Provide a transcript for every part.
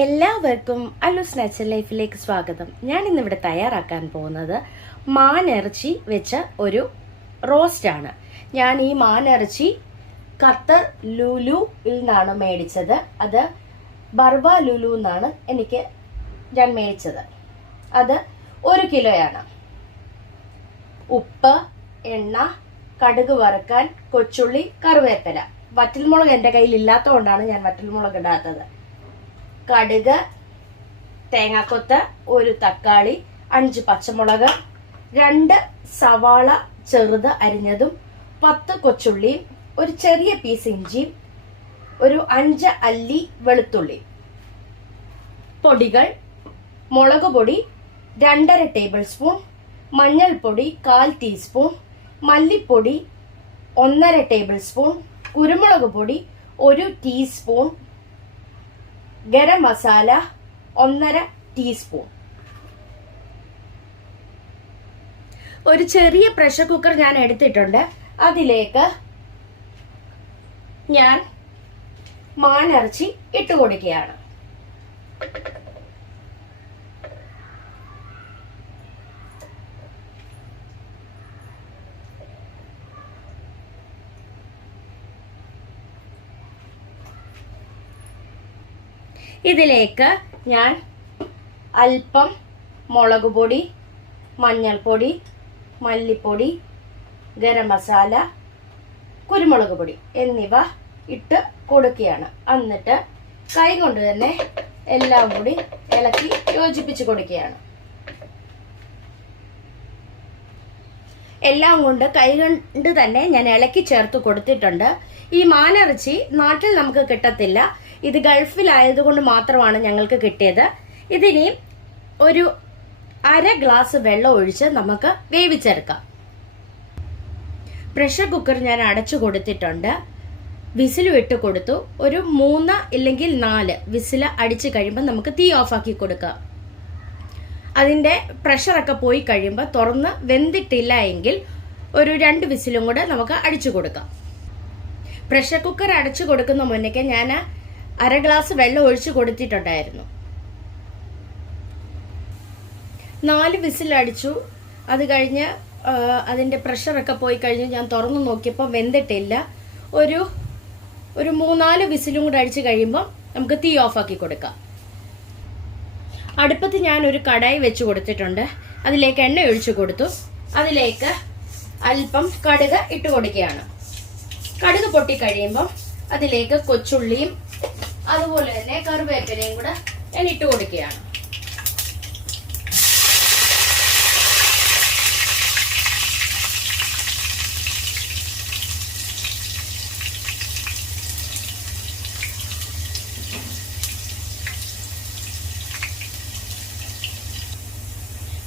എല്ലാവർക്കും അല്ലൂസ് നാച്ചുറൽ ലൈഫിലേക്ക് സ്വാഗതം. ഞാൻ ഇന്നിവിടെ തയ്യാറാക്കാൻ പോകുന്നത് മാനിറച്ചി വെച്ച ഒരു റോസ്റ്റ് ആണ്. ഞാൻ ഈ മാനിറച്ചി ഖത്തർ ലുലുവിൽ നിന്നാണ് മേടിച്ചത്. അത് ബർവ ലുലു എന്നാണ് ഞാൻ മേടിച്ചത്. അത് 1 കിലോയാണ്. ഉപ്പ്, എണ്ണ, കടുക് വറുക്കാൻ, കൊച്ചുള്ളി, കറിവേപ്പില. വറ്റൽമുളക് എൻ്റെ കയ്യിൽ ഇല്ലാത്തതുകൊണ്ടാണ് ഞാൻ വറ്റൽമുളക് ഇടാത്തത്. കടുക്, തേങ്ങാക്കൊത്ത്, 1 തക്കാളി, 5 പച്ചമുളക്, 2 സവാള ചെറുത് അരിഞ്ഞതും, 10 കൊച്ചുള്ളിയും, ഒരു ചെറിയ പീസ് ഇഞ്ചിയും, ഒരു 5 അല്ലി വെളുത്തുള്ളി. പൊടികൾ: മുളക് പൊടി 2.5 ടേബിൾ സ്പൂൺ, മഞ്ഞൾപ്പൊടി 1/4 ടീസ്പൂൺ, മല്ലിപ്പൊടി 1.5 ടേബിൾ സ്പൂൺ, കുരുമുളക് പൊടി 1 ടീസ്പൂൺ, ഗരം മസാല 1.5 ടീസ്പൂൺ. ഒരു ചെറിയ പ്രഷർ കുക്കർ ഞാൻ എടുത്തിട്ടുണ്ട്. അതിലേക്ക് ഞാൻ മാനിറച്ചി ഇട്ട് കൊടുക്കുകയാണ്. ഇതിലേക്ക് ഞാൻ അല്പം മുളക് പൊടി, മഞ്ഞൾപ്പൊടി, മല്ലിപ്പൊടി, ഗരം മസാല, കുരുമുളക് പൊടി എന്നിവ ഇട്ട് കൊടുക്കുകയാണ്. എന്നിട്ട് കൈ കൊണ്ട് തന്നെ എല്ലാം കൂടി ഇളക്കി യോജിപ്പിച്ച് കൊടുക്കുകയാണ്. എല്ലാം കൊണ്ട് കൈ കൊണ്ട് തന്നെ ഞാൻ ഇളക്കി ചേർത്ത് കൊടുത്തിട്ടുണ്ട്. ഈ മാനിറച്ചി നാട്ടിൽ നമുക്ക് കിട്ടത്തില്ല. ഇത് ഗൾഫിലായതുകൊണ്ട് മാത്രമാണ് ഞങ്ങൾക്ക് കിട്ടിയത്. ഇതിനി ഒരു 1/2 ഗ്ലാസ് വെള്ളം ഒഴിച്ച് നമുക്ക് വേവിച്ചെടുക്കാം. പ്രഷർ കുക്കർ ഞാൻ അടച്ചു കൊടുത്തിട്ടുണ്ട്. വിസിലും ഇട്ട് കൊടുത്തു. ഒരു 3 ഇല്ലെങ്കിൽ 4 വിസിൽ അടിച്ചു കഴിയുമ്പോൾ നമുക്ക് തീ ഓഫാക്കി കൊടുക്കാം. അതിൻ്റെ പ്രഷറൊക്കെ പോയി കഴിയുമ്പോൾ തുറന്ന് വെന്തിട്ടില്ല എങ്കിൽ ഒരു 2 വിസിലും കൂടെ നമുക്ക് അടിച്ചു കൊടുക്കാം. പ്രഷർ കുക്കർ അടച്ചു കൊടുക്കുന്ന മുന്നേക്ക് ഞാൻ 1/2 ഗ്ലാസ് വെള്ളം ഒഴിച്ചു കൊടുത്തിട്ടുണ്ടായിരുന്നു. 4 വിസിൽ അടിച്ചു. അത് കഴിഞ്ഞ് അതിൻ്റെ പ്രഷറൊക്കെ പോയി കഴിഞ്ഞ് ഞാൻ തുറന്നു നോക്കിയപ്പോൾ വെന്തിട്ടില്ല. ഒരു 3-4 വിസിലും കൂടെ അടിച്ചു കഴിയുമ്പോൾ നമുക്ക് തീ ഓഫാക്കി കൊടുക്കാം. അടുപ്പത്ത് ഞാൻ ഒരു കടായി വെച്ച് കൊടുത്തിട്ടുണ്ട്. അതിലേക്ക് എണ്ണ ഒഴിച്ചു കൊടുത്തു. അതിലേക്ക് അല്പം കടുക് ഇട്ട് കൊടുക്കുകയാണ്. കടുക് പൊട്ടി കഴിയുമ്പോൾ അതിലേക്ക് കൊച്ചുള്ളിയും അതുപോലെ തന്നെ കറിവേപ്പിലയും കൂടെ ഞാൻ ഇട്ട് കൊടുക്കുകയാണ്.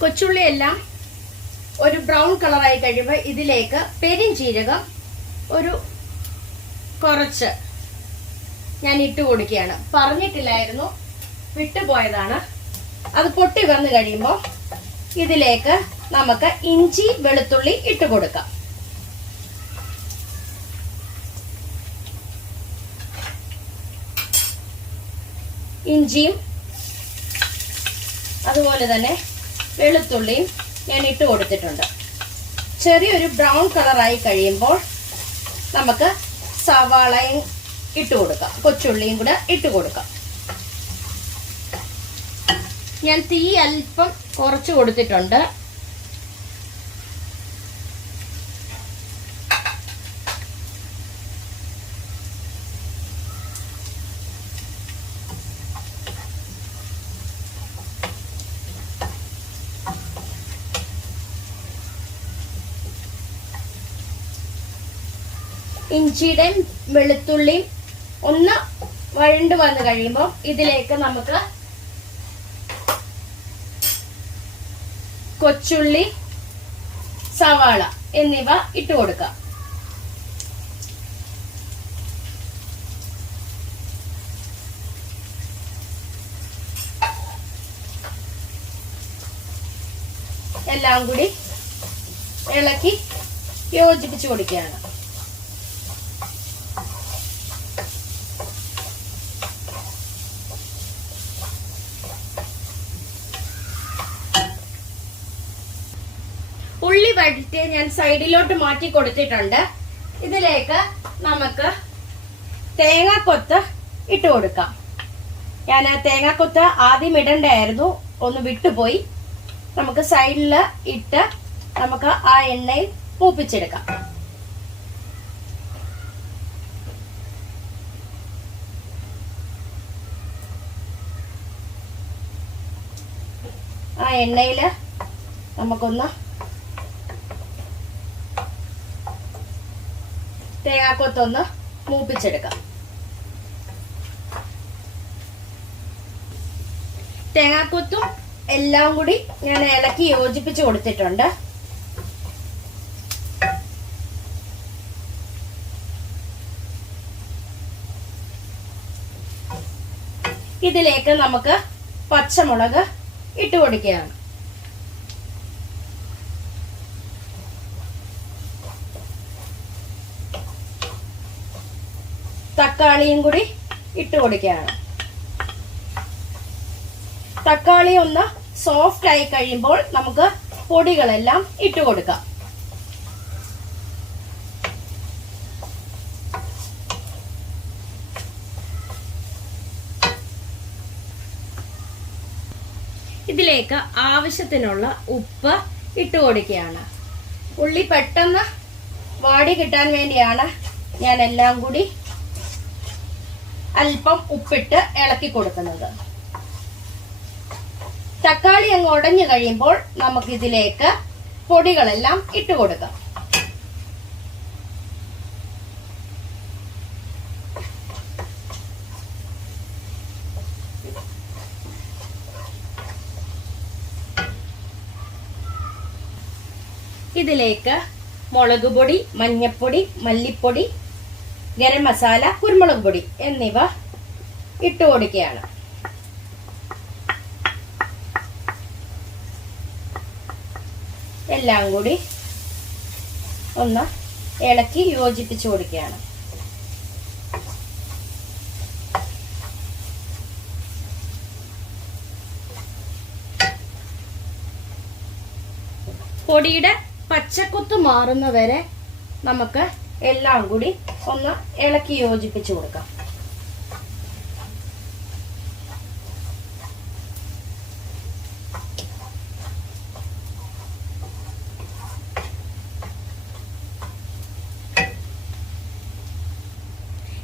കൊച്ചുള്ളി എല്ലാം ഒരു ബ്രൗൺ കളറായി കഴിയുമ്പോൾ ഇതിലേക്ക് പെരിഞ്ചീരകം കുറച്ച് ഞാൻ ഇട്ട് കൊടുക്കുകയാണ്. പറഞ്ഞിട്ടില്ലായിരുന്നു, വിട്ടുപോയതാണ്. അത് പൊട്ടി വന്നു കഴിയുമ്പോൾ ഇതിലേക്ക് നമുക്ക് ഇഞ്ചി വെളുത്തുള്ളി ഇട്ട് കൊടുക്കാം. ഇഞ്ചിയും അതുപോലെ തന്നെ വെളുത്തുള്ളിയും ഞാൻ ഇട്ട് കൊടുത്തിട്ടുണ്ട്. ചെറിയൊരു ബ്രൗൺ കളറായി കഴിയുമ്പോൾ നമുക്ക് സവാളയും ഇട്ട് കൊടുക്കാം, കൊച്ചുള്ളിയും കൂടെ ഇട്ട് കൊടുക്കാം. ഞാൻ തീ അല്പം കുറച്ച് കൊടുത്തിട്ടുണ്ട്. ഇഞ്ചിയുടെയും വെളുത്തുള്ളിയും ഒന്ന് വഴണ്ട് വന്നു കഴിയുമ്പോൾ ഇതിലേക്ക് നമുക്ക് കൊച്ചുള്ളി, സവാള എന്നിവ ഇട്ട് കൊടുക്കാം. എല്ലാം കൂടി ഇളക്കി യോജിപ്പിച്ച് കൊടുക്കുകയാണ്. ഉള്ളി വഴറ്റി ഞാൻ സൈഡിലോട്ട് മാറ്റി കൊടുത്തിട്ടുണ്ട്. ഇതിലേക്ക് നമുക്ക് തേങ്ങാക്കൊത്ത് ഇട്ട് കൊടുക്കാം. ഞാൻ തേങ്ങാക്കൊത്ത് ആദ്യം ഇടണ്ടായിരുന്നു, ഒന്ന് വിട്ടുപോയി. നമുക്ക് സൈഡിൽ ഇട്ട് നമുക്ക് ആ എണ്ണയിൽ മൂപ്പിച്ചെടുക്കാം. ആ എണ്ണയിൽ നമുക്കൊന്ന് തേങ്ങാക്കൊത്തൊന്ന് മൂപ്പിച്ചെടുക്കാം. തേങ്ങാക്കൊത്തും എല്ലാം കൂടി ഞാൻ ഇളക്കി യോജിപ്പിച്ച് കൊടുത്തിട്ടുണ്ട്. ഇതിലേക്ക് നമുക്ക് പച്ചമുളക് ഇട്ട് കൊടുക്കുകയാണ്. തക്കാളിയും കൂടി ഇട്ട് കൊടുക്കുകയാണ്. തക്കാളി ഒന്ന് സോഫ്റ്റ് ആയി കഴിയുമ്പോൾ നമുക്ക് പൊടികളെല്ലാം ഇട്ട് കൊടുക്കാം. ഇതിലേക്ക് ആവശ്യത്തിനുള്ള ഉപ്പ് ഇട്ട് കൊടുക്കുകയാണ്. ഉള്ളി പെട്ടെന്ന് വാടി കിട്ടാൻ വേണ്ടിയാണ് ഞാൻ എല്ലാം കൂടി അല്പം ഉപ്പിട്ട് ഇളക്കി കൊടുക്കുന്നത്. തക്കാളി അങ്ങ് ഉടഞ്ഞു കഴിയുമ്പോൾ നമുക്കിതിലേക്ക് പൊടികളെല്ലാം ഇട്ട് കൊടുക്കാം. ഇതിലേക്ക് മുളക് പൊടി, മഞ്ഞപ്പൊടി, മല്ലിപ്പൊടി, ഗരം മസാല, കുരുമുളക് പൊടി എന്നിവ ഇട്ട് കൊടുക്കുകയാണ്. എല്ലാം കൂടി ഒന്ന് ഇളക്കി യോജിപ്പിച്ചു കൊടുക്കുകയാണ്. പൊടിയുടെ പച്ചക്കുത്ത് മാറുന്നവരെ നമുക്ക് എല്ലാം കൂടി ഒന്ന് ഇളക്കി യോജിപ്പിച്ചു കൊടുക്കാം.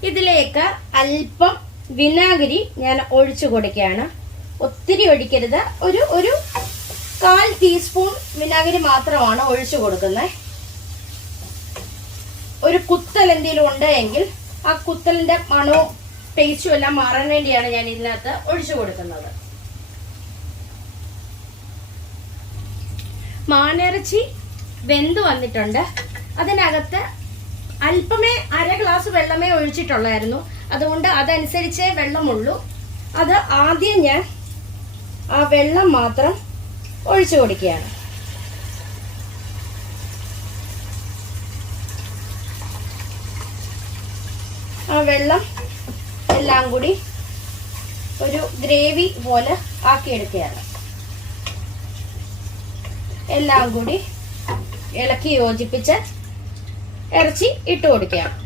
ഇതിലേക്ക് അല്പം വിനാഗിരി ഞാൻ ഒഴിച്ചു കൊടുക്കുകയാണ്. ഒത്തിരി ഒഴിക്കരുത്, ഒരു 1/4 ടീസ്പൂൺ വിനാഗിരി മാത്രമാണ് ഒഴിച്ചു കൊടുക്കുന്നത്. ഒരു കുത്തൽ എന്തെങ്കിലും ഉണ്ട് എങ്കിൽ ആ കുത്തലിന്റെ മണവും ടേസ്റ്റും എല്ലാം മാറാൻ വേണ്ടിയാണ് ഞാൻ ഇതിനകത്ത് ഒഴിച്ചു കൊടുക്കുന്നത്. മാനിറച്ചി വെന്ത് വന്നിട്ടുണ്ട്. അതിനകത്ത് അല്പമേ 1/2 ഗ്ലാസ് വെള്ളമേ ഒഴിച്ചിട്ടുള്ളായിരുന്നു. അതുകൊണ്ട് അതനുസരിച്ചേ വെള്ളമുള്ളൂ. അത് ആദ്യം ഞാൻ ആ വെള്ളം മാത്രം ഒഴിച്ചു കൊടുക്കുകയാണ്. ആ വെള്ളം എല്ലാം കൂടി ഒരു ഗ്രേവി പോലെ ആക്കിയെടുക്കുകയാണ്. എല്ലാം കൂടി ഇളക്കി യോജിപ്പിച്ച് ഇറച്ചി ഇട്ട് കൊടുക്കുകയാണ്.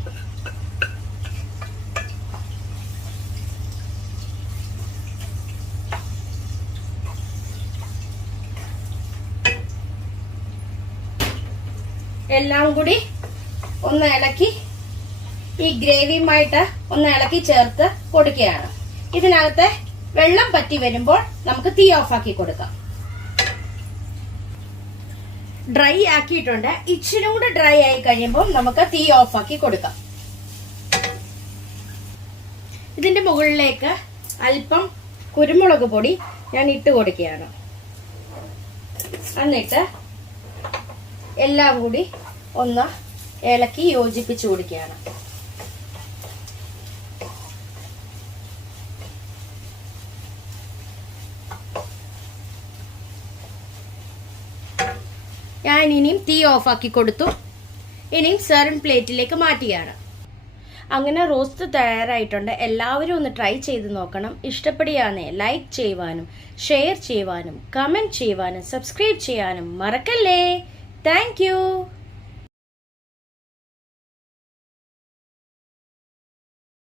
എല്ലാം കൂടി ഒന്ന് ഇളക്കി ഈ ഗ്രേവിയുമായിട്ട് ഒന്ന് ഇളക്കി ചേർത്ത് കൊടുക്കുകയാണ്. ഇതിനകത്ത് വെള്ളം പറ്റി വരുമ്പോൾ നമുക്ക് തീ ഓഫ് ആക്കി കൊടുക്കാം. ഡ്രൈ ആക്കിയിട്ടുണ്ട്. ഇച്ചിരി കൂടെ ഡ്രൈ ആയി കഴിയുമ്പോൾ നമുക്ക് തീ ഓഫ് ആക്കി കൊടുക്കാം. ഇതിന്റെ മുകളിലേക്ക് അല്പം കുരുമുളക് പൊടി ഞാൻ ഇട്ട് കൊടുക്കുകയാണ്. എന്നിട്ട് എല്ലാം കൂടി ഒന്ന് ഇളക്കി യോജിപ്പിച്ചു കൊടുക്കുകയാണ്. ഞാൻ ഇനിയും തീ ഓഫ് ആക്കി കൊടുത്തു. ഇനിയും സെർവിംഗ് പ്ലേറ്റിലേക്ക് മാറ്റുകയാണ്. അങ്ങനെ റോസ്റ്റ് തയ്യാറായിട്ടുണ്ട്. എല്ലാവരും ഒന്ന് ട്രൈ ചെയ്ത് നോക്കണം. ഇഷ്ടപ്പെടുകയാണെ ലൈക്ക് ചെയ്യുവാനും ഷെയർ ചെയ്യുവാനും കമൻറ്റ് ചെയ്യുവാനും സബ്സ്ക്രൈബ് ചെയ്യാനും മറക്കല്ലേ. Thank you.